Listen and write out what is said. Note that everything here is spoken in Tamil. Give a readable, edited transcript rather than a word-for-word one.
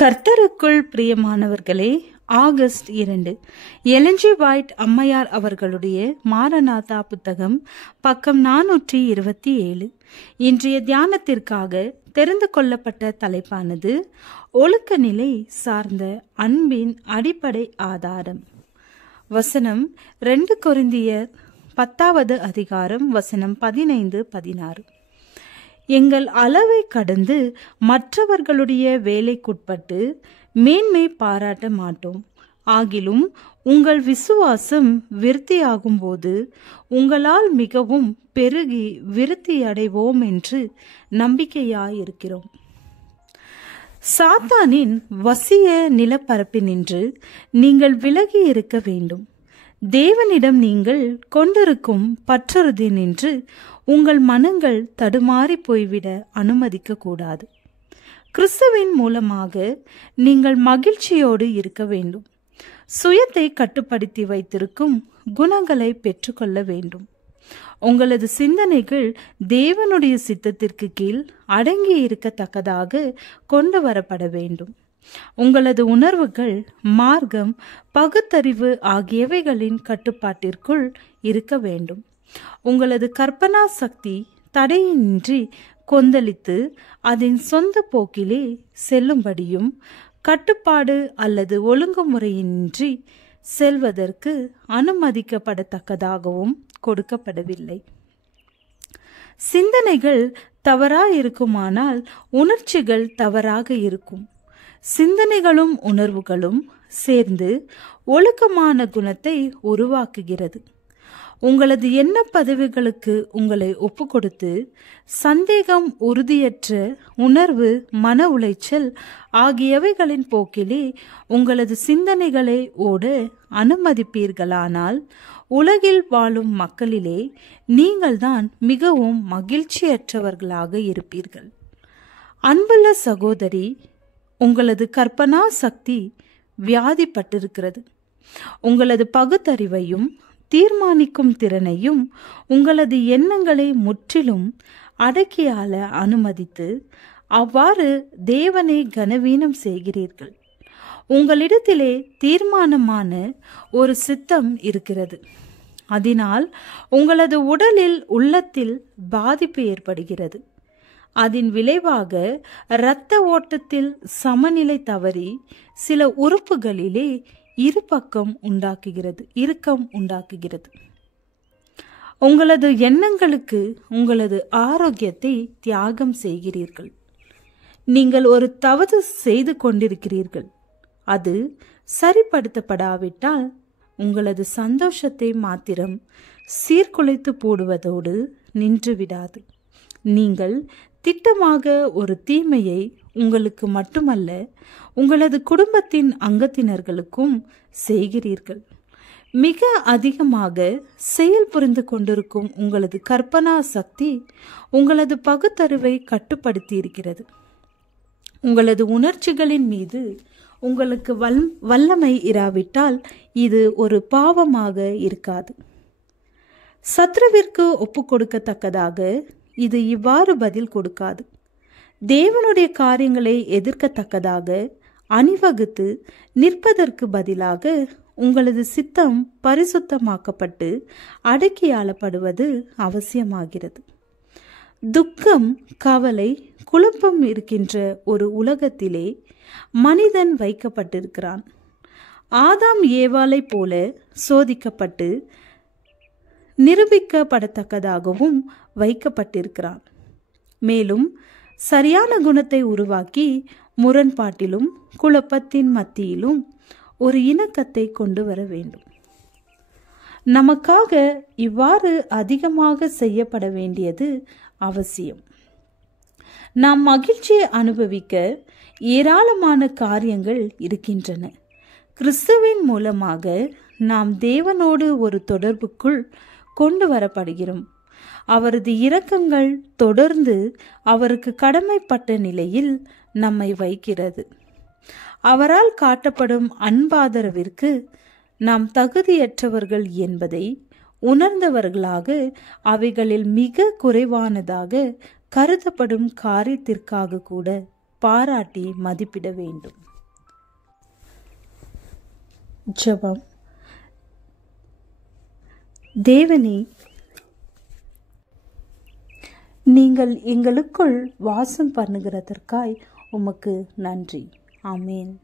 கர்த்தருக்குள் பிரியமானவர்களே, ஆகஸ்ட் 2 எலன் ஜி ஒயிட் அம்மையார் அவர்களுடைய மாரநாதா புத்தகம், பக்கம் 427. இன்றைய தியானத்திற்காக தெரிந்து கொள்ளப்பட்ட தலைப்பானது ஒழுக்க நிலை சார்ந்த அன்பின் அடிப்படை ஆதாரம். வசனம் 2 கொரிந்தியர் 10வது அதிகாரம் வசனம் 15-16. எங்கள் அளவை கடந்து மற்றவர்களுடைய வேலைக்குட்பட்டு மேன்மை பாராட்ட மாட்டோம். ஆகிலும் உங்கள் விசுவாசம் விருத்தியாகும் போது உங்களால் மிகவும் பெருகி விருத்தியடைவோம் என்று நம்பிக்கையாயிருக்கிறோம். சாத்தானின் வசிய நிலப்பரப்பினின்று நீங்கள் விலகி இருக்க வேண்டும். தேவனிடம் நீங்கள் கொண்டிருக்கும் பற்றுறுதியினின்று உங்கள் மனங்கள் தடுமாறி போய்விட அனுமதிக்க கூடாது. கிறிஸ்துவின் மூலமாக நீங்கள் மகிழ்ச்சியோடு இருக்க வேண்டும். சுயத்தை கட்டுப்படுத்தி வைத்திருக்கும் குணங்களை பெற்றுக்கொள்ள வேண்டும். உங்களது சிந்தனைகள் தேவனுடைய சித்தத்திற்கு கீழ் அடங்கி இருக்கத்தக்கதாக கொண்டு வரப்பட வேண்டும். உங்களது உணர்வுகள், மார்க்கம், பகுத்தறிவு ஆகியவைகளின் கட்டுப்பாட்டிற்குள் இருக்க வேண்டும். உங்களது கற்பனா சக்தி தடையின்றி கொந்தளித்து அதன் சொந்த போக்கிலே செல்லும்படியும் கட்டுப்பாடு அல்லது ஒழுங்குமுறையின்றி செல்வதற்கு அனுமதிக்கப்படத்தக்கதாகவும் கொடுக்கப்படவில்லை. சிந்தனைகள் தவறாயிருக்குமானால் உணர்ச்சிகள் தவறாக இருக்கும். சிந்தனைகளும் உணர்வுகளும் சேர்ந்து ஒழுக்கமான குணத்தை உருவாக்குகிறது. உங்களது எண்ண பதவிகளுக்கு உங்களை ஒப்பு கொடுத்து சந்தேகம், உறுதியற்ற உணர்வு, மன உளைச்சல் ஆகியவைகளின் போக்கிலே உங்களது சிந்தனைகளை ஓட அனுமதிப்பீர்களானால் உலகில் வாழும் மக்களிலே நீங்கள்தான் மிகவும் மகிழ்ச்சியற்றவர்களாக இருப்பீர்கள். அன்புள்ள சகோதரி, உங்களது கற்பனா சக்தி வியாதிப்பட்டிருக்கிறது. உங்களது பகுத்தறிவையும் தீர்மானிக்கும் திறனையும் உங்களது எண்ணங்களை முற்றிலும் அடக்கியாள அனுமதித்து அவ்வாறு தேவனை கனவீனம் செய்கிறீர்கள். உங்களிடத்திலே தீர்மானமான ஒரு சித்தம் இருக்கிறது. அதனால் உங்களது உடலில், உள்ளத்தில் பாதிப்பு ஏற்படுகிறது. அதன் விளைவாக இரத்த ஓட்டத்தில் சமநிலை தவறி சில உறுப்புகளிலே இறுக்கம் உண்டாக்குகிறது. உங்களது எண்ணங்களுக்கு உங்களது ஆரோக்கியத்தை தியாகம் செய்கிறீர்கள். நீங்கள் ஒரு தவறு செய்து கொண்டிருக்கிறீர்கள். அது சரிப்படுத்தப்படாவிட்டால் உங்களது சந்தோஷத்தை மாத்திரம் சீர்குலைத்து போடுவதோடு நின்றுவிடாது. நீங்கள் திட்டமாக ஒரு தீமையை உங்களுக்கு மட்டுமல்ல, உங்களது குடும்பத்தின் அங்கத்தினர்களுக்கும் செய்கிறீர்கள். மிக அதிகமாக செயல் புரிந்து கொண்டிருக்கும் உங்களது கற்பனா சக்தி உங்களது பகுத்தறிவை கட்டுப்படுத்தி இருக்கிறது. உங்களது உணர்ச்சிகளின் மீது உங்களுக்கு வல்லமை இராவிட்டால் இது ஒரு பாவமாக இருக்காது. சத்ருவிற்கு ஒப்பு கொடுக்கத்தக்கதாக இது இவ்வாறு பதில் கொடுக்காது. தேவனுடைய காரியங்களை எதிர்க்கத்தக்கதாக அணிவகுத்து நிற்பதற்கு பதிலாக உங்களது சித்தம் பரிசுத்தமாக்கப்பட்டு அடக்கியாளப்படுவது அவசியமாகிறது. துக்கம், கவலை, குழப்பம் இருக்கின்ற ஒரு உலகத்திலே மனிதன் வைக்கப்பட்டிருக்கிறான். ஆதாம் ஏவாளை போல சோதிக்கப்பட்டு நிரூபிக்கப்படத்தக்கதாகவும் வைக்கப்பட்டிருக்கிறான். மேலும் சரியான குணத்தை உருவாக்கி முரண்பாட்டிலும் குழப்பத்தின் மத்தியிலும் ஒரு இணக்கத்தை கொண்டு வர வேண்டும். நமக்காக இவ்வாறு அதிகமாக செய்யப்பட வேண்டியது அவசியம். நாம் மகிழ்ச்சியை அனுபவிக்க ஏராளமான காரியங்கள் இருக்கின்றன. கிறிஸ்துவின் மூலமாக நாம் தேவனோடு ஒரு தொடர்புக்குள் கொண்டு வரப்படுகிறோம். அவரது இரக்கங்கள் தொடர்ந்து அவருக்கு கடமைப்பட்ட நிலையில் நம்மை வைக்கிறது. அவரால் காட்டப்படும் அன்பாதரவிற்கு நாம் தகுதியற்றவர்கள் என்பதை உணர்ந்தவர்களாக அவைகளில் மிக குறைவானதாக கருதப்படும் காரியத்திற்காக கூட பாராட்டி மதிப்பிட வேண்டும். ஜெபம். தேவனே, நீங்கள் எங்களுக்குள் வாசம் பண்ணுகிறதற்காய் உமக்கு நன்றி. ஆமேன்.